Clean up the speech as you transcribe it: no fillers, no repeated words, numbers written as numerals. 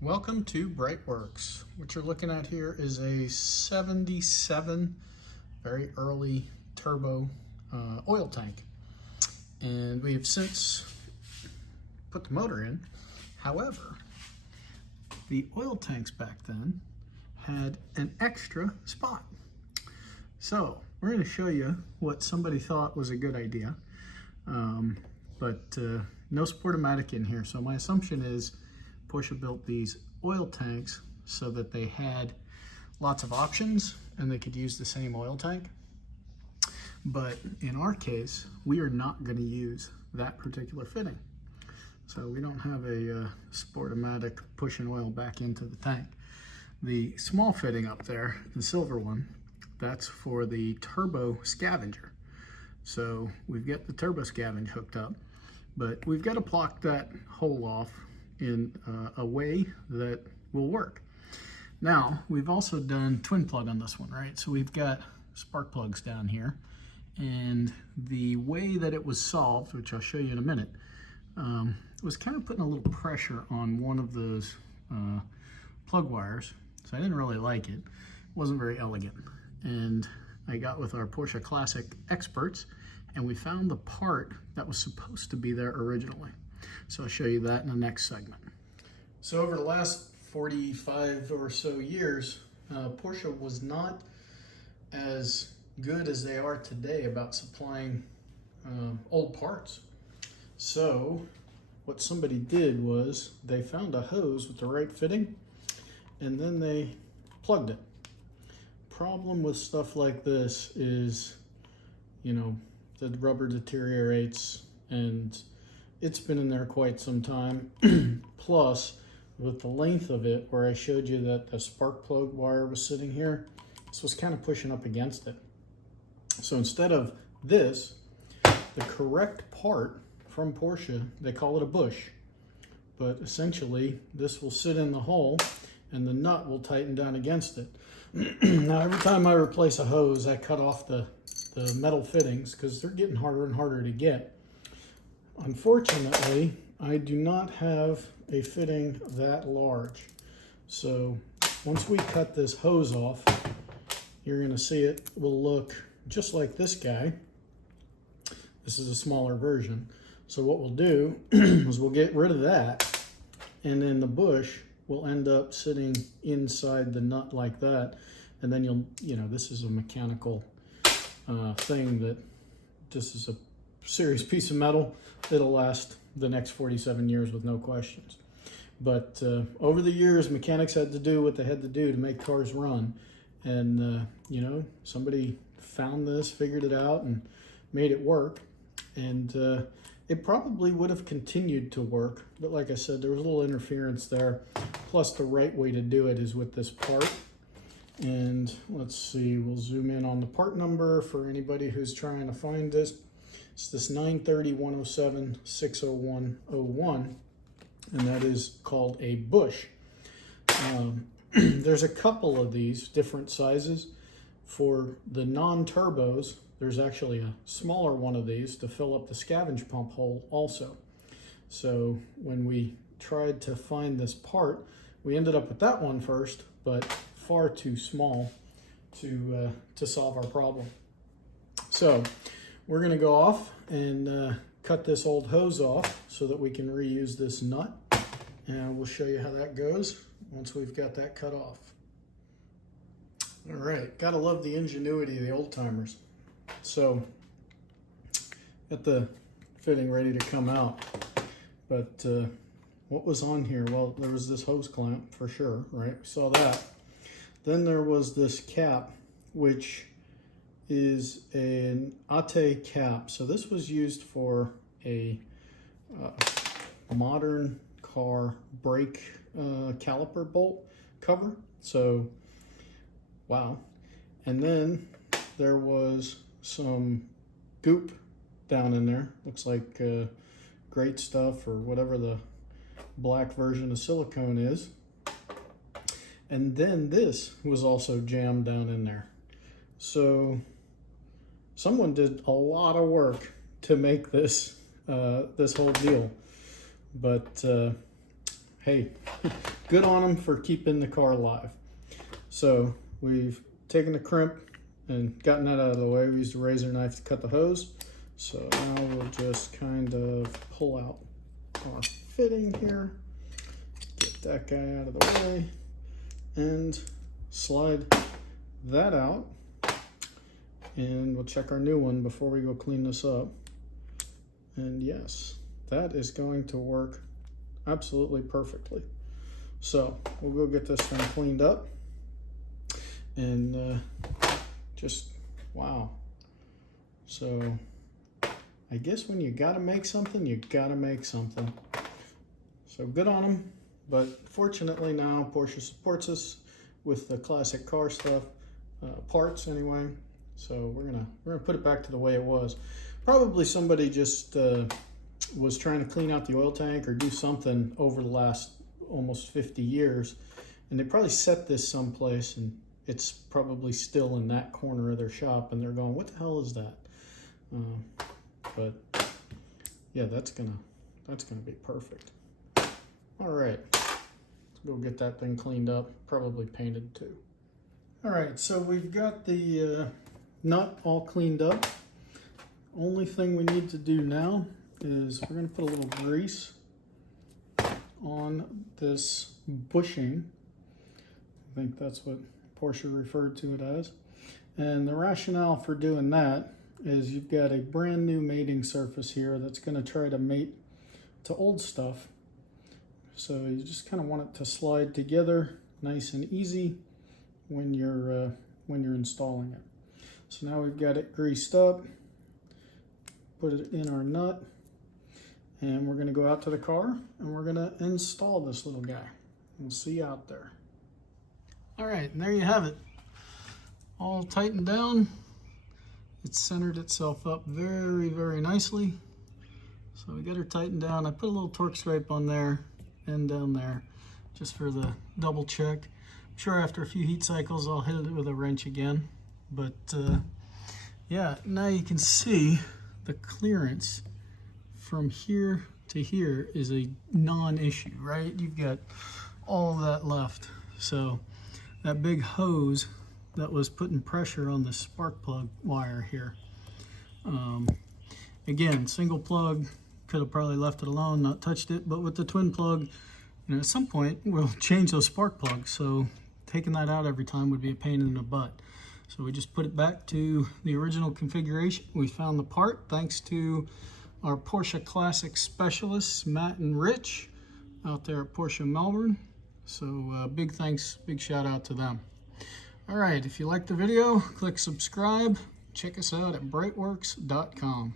Welcome to BreitWerks. What you're looking at here is a 77, very early turbo oil tank. And we have since put the motor in. However, the oil tanks back then had an extra spot. So we're going to show you what somebody thought was a good idea. But no Sportomatic in here. So my assumption is Porsche built these oil tanks so that they had lots of options and they could use the same oil tank. But in our case, we are not going to use that particular fitting. So we don't have a Sportomatic pushing oil back into the tank. The small fitting up there, the silver one, that's for the turbo scavenger. So we've got the turbo scavenge hooked up, but we've got to block that hole off in a way that will work. Now, we've also done twin plug on this one, right? So we've got spark plugs down here, and the way that it was solved, which I'll show you in a minute, was kind of putting a little pressure on one of those plug wires. So I didn't really like it. It wasn't very elegant. And I got with our Porsche Classic experts, and we found the part that was supposed to be there originally. So I'll show you that in the next segment. So over the last 45 or so years, Porsche was not as good as they are today about supplying old parts. So what somebody did was they found a hose with the right fitting, and then they plugged it. Problem with stuff like this is, you know, the rubber deteriorates, and it's been in there quite some time. Plus, with the length of it, where I showed you that the spark plug wire was sitting here, this was kind of pushing up against it. So instead of this, the correct part from Porsche, they call it a bush. But essentially, this will sit in the hole, and the nut will tighten down against it. Now, every time I replace a hose, I cut off the metal fittings because they're getting harder and harder to get. Unfortunately, I do not have a fitting that large. So once we cut this hose off, you're going to see it will look just like this guy. This is a smaller version. So what we'll do is we'll get rid of that, and then the bush will end up sitting inside the nut like that. And then this is a mechanical thing that this is a serious piece of metal. It'll last the next 47 years with no questions. But over the years, mechanics had to do what they had to do to make cars run. And, somebody found this, figured it out, and made it work. And it probably would have continued to work. But like I said, there was a little interference there. Plus, the right way to do it is with this part. And let's see, we'll zoom in on the part number for anybody who's trying to find this. It's this 930-107-60101, and that is called a bush. There's a couple of these different sizes. For the non-turbos, there's actually a smaller one of these to fill up the scavenge pump hole also. So when we tried to find this part, we ended up with that one first, but far too small to solve our problem. So we're going to go off and cut this old hose off so that we can reuse this nut, and we'll show you how that goes once we've got that cut off. All right, gotta love the ingenuity of the old timers. So got the fitting ready to come out, but what was on here? Well, there was this hose clamp for sure, right? We saw that. Then there was this cap, which is an Ate cap. So this was used for a modern car brake caliper bolt cover. So, wow. And then there was some goop down in there. Looks like great stuff, or whatever the black version of silicone is. And then this was also jammed down in there. So someone did a lot of work to make this this whole deal. But hey, good on them for keeping the car alive. So we've taken the crimp and gotten that out of the way. We used a razor knife to cut the hose. So now we'll just kind of pull out our fitting here, get that guy out of the way, and slide that out. And we'll check our new one before we go clean this up. And yes, that is going to work absolutely perfectly. So we'll go get this thing cleaned up. And just, wow. So I guess when you gotta make something, you gotta make something. So good on them. But fortunately now Porsche supports us with the classic car stuff, parts anyway. So we're gonna put it back to the way it was. Probably somebody just was trying to clean out the oil tank or do something over the last almost 50 years, and they probably set this someplace, and it's probably still in that corner of their shop, and they're going, "What the hell is that?" But yeah, that's gonna be perfect. All right, let's go get that thing cleaned up, probably painted too. All right, so we've got the nut all cleaned up. Only thing we need to do now is we're going to put a little grease on this bushing. I think that's what Porsche referred to it as. And the rationale for doing that is you've got a brand new mating surface here that's going to try to mate to old stuff. So you just kind of want it to slide together nice and easy when you're installing it. So now we've got it greased up, put it in our nut, and we're going to go out to the car and we're going to install this little guy. We'll see you out there. All right, and there you have it. All tightened down. It's centered itself up very, very nicely. So we got her tightened down. I put a little torque stripe on there and down there just for the double check. I'm sure after a few heat cycles I'll hit it with a wrench again. But yeah, now you can see the clearance from here to here is a non-issue, right? You've got all that left. So that big hose that was putting pressure on the spark plug wire here. Again, single plug, could have probably left it alone, not touched it, but with the twin plug, you know, at some point we'll change those spark plugs. So taking that out every time would be a pain in the butt. So we just put it back to the original configuration. We found the part thanks to our Porsche Classic specialists, Matt and Rich, out there at Porsche Melbourne. So big thanks, big shout out to them. All right, if you liked the video, click subscribe. Check us out at BreitWerks.com.